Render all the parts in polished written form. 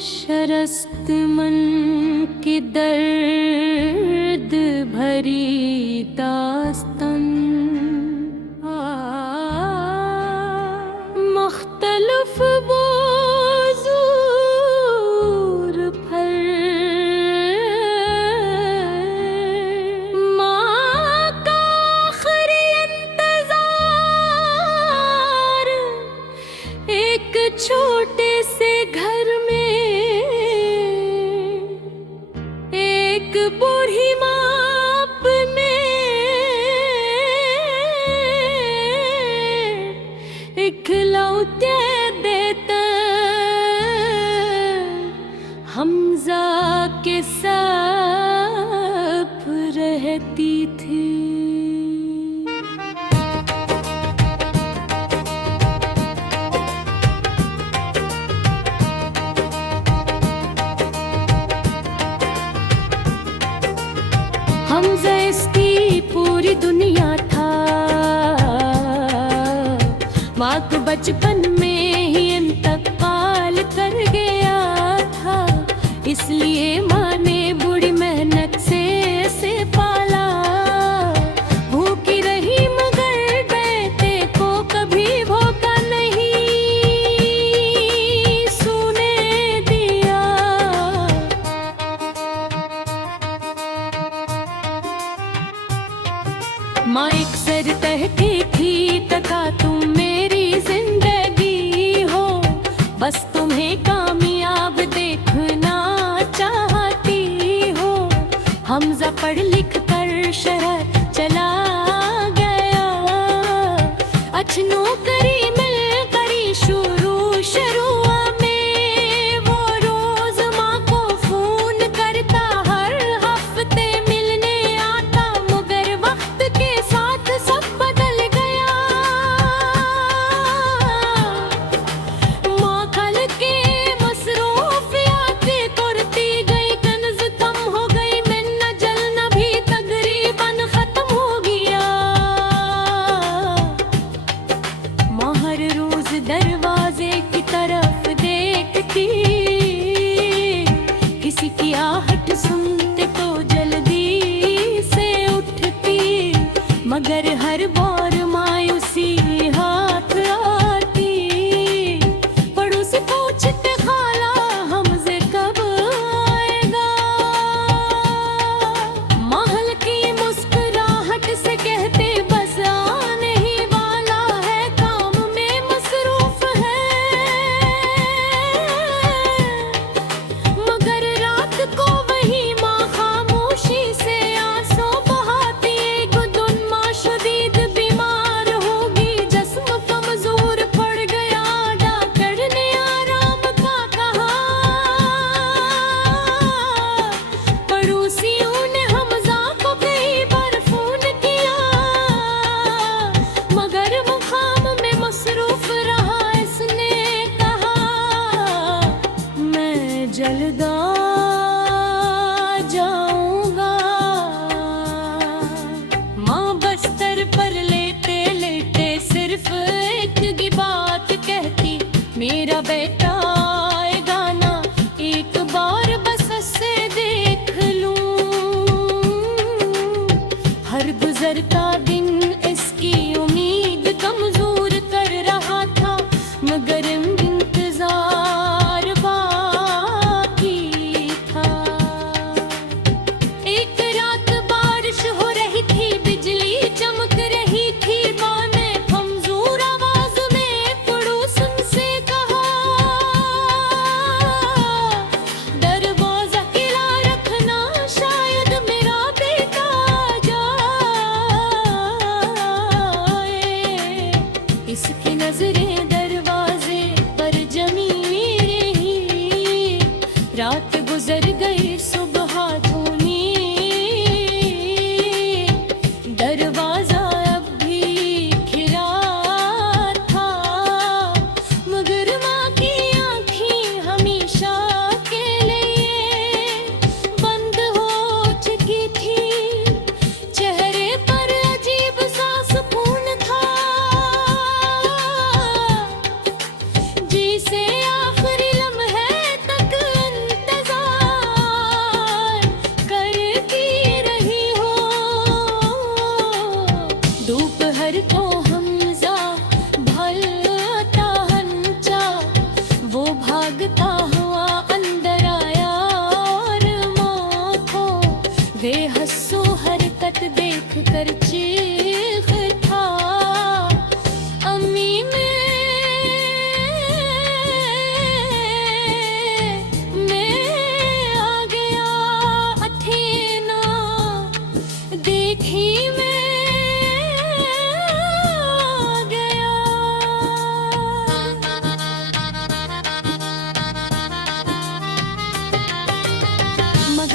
शरस्त मन की दर्द भरी दास्तान मुख्तलिफ बोझूर फर माँ का आखिरी इंतजार एक छोटे से घर में एक बूढ़ी माँ अपने इखलौते देते हमजा के साथ रहती थी। हमजा इसकी पूरी दुनिया था, माँ को बचपन में ही इंतकाल कर गया था, इसलिए माँ ने बड़ी मेहनत से इसे पाला। भूखी रही मगर बेटे को कभी भूखा नहीं सोने दिया। माँ एक सर कहती थी तथा तुम मेरी जिंदगी हो, बस तुम्हें कामयाब देखना चाहती हो। हमजा पढ़ लिख कर शहर चला गया, अच्छी नौकरी मिल करी शुरू में वो रोज माँ को फोन करता, हर हफ्ते मिलने आता, मगर वक्त के साथ सब बदल गया। माँ कल के मसरूफियात करती गई, कन्ज कम हो गई, मिलना जलना भी तकरीबन खत्म हो गया। माँ हर रोज दरवाजे की तरफ देखती, किसी की आहट सुनते तो जल्दी से उठती, मगर हर बार मायूसी हाथ आती। पड़ोसी पूछते खाला हमसे कब आएगा, महल की मुस्कुराहट से कहते बस आने ही वाला है, काम में मसरूफ है। मगर रात को वही माँ खामोशी से आंसू बहाती, एक दिन माँ शदीद बीमार होगी, जिस्म कमजोर पड़ गया, डॉक्टर ने आराम का कहा। पड़ोसियों ने हमजा को कई बार फोन किया, मगर वो काम में मसरूफ रहा। इसने कहा मैं जल्द आ जाऊंगा। माँ बस्तर पर लेटे लेटे सिर्फ एक ही बात कहती, मेरा बेटा आएगा ना, एक बार बस से देख लूं। हर गुजरता दिन इसकी उम्मीद कमजोर कर रहा था, मगर इंतजार बाकी था। एक रात बारिश हो रही थी, बिजली चमक रही थी, माँ ने कमजोर आवाज में पड़ोसन से कहा,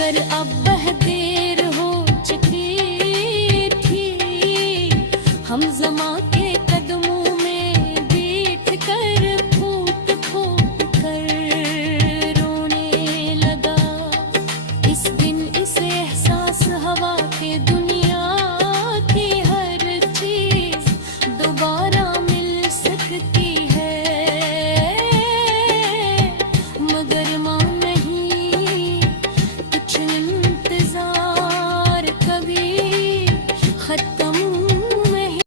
मगर अब देर हो चुकी थी। हम जमा